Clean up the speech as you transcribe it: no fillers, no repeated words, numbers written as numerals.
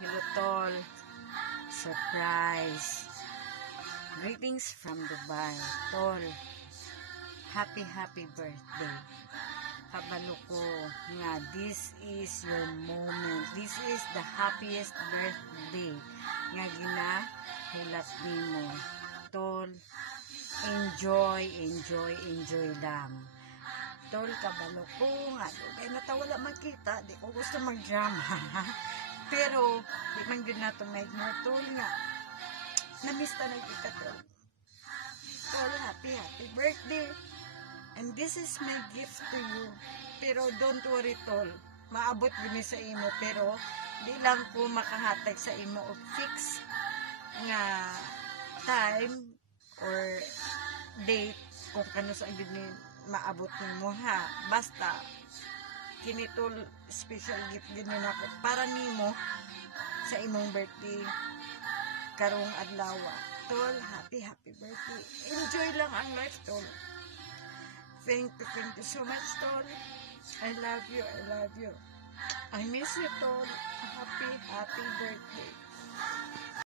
Hello, Tol. Surprise. Greetings from Dubai. Tol, happy birthday. Kabalo ko nga, this is your moment. This is the happiest birthday nga ginahulat nimo. Tol, enjoy lang. Tol, kabalo ko nga, kaya natawala makita, di ko gusto mag-drama. Pero, di man yun na ito mag-ignore. Tol nga, na-miss na kita, Tol. Tol, happy birthday. And this is my gift to you. Pero don't worry, Tol. Maabot yun sa imo. Pero, di lang ko makahatag sa imo o fix nga time or date kung kano sa yun maabot mo ha. Basta, kinitol special gift din yun ako para nimo sa imong birthday karong adlaw. Tol, happy birthday. Enjoy lang ang life, Tol. Thank you so much, Tol. I love you. I miss you, Tol. Happy birthday.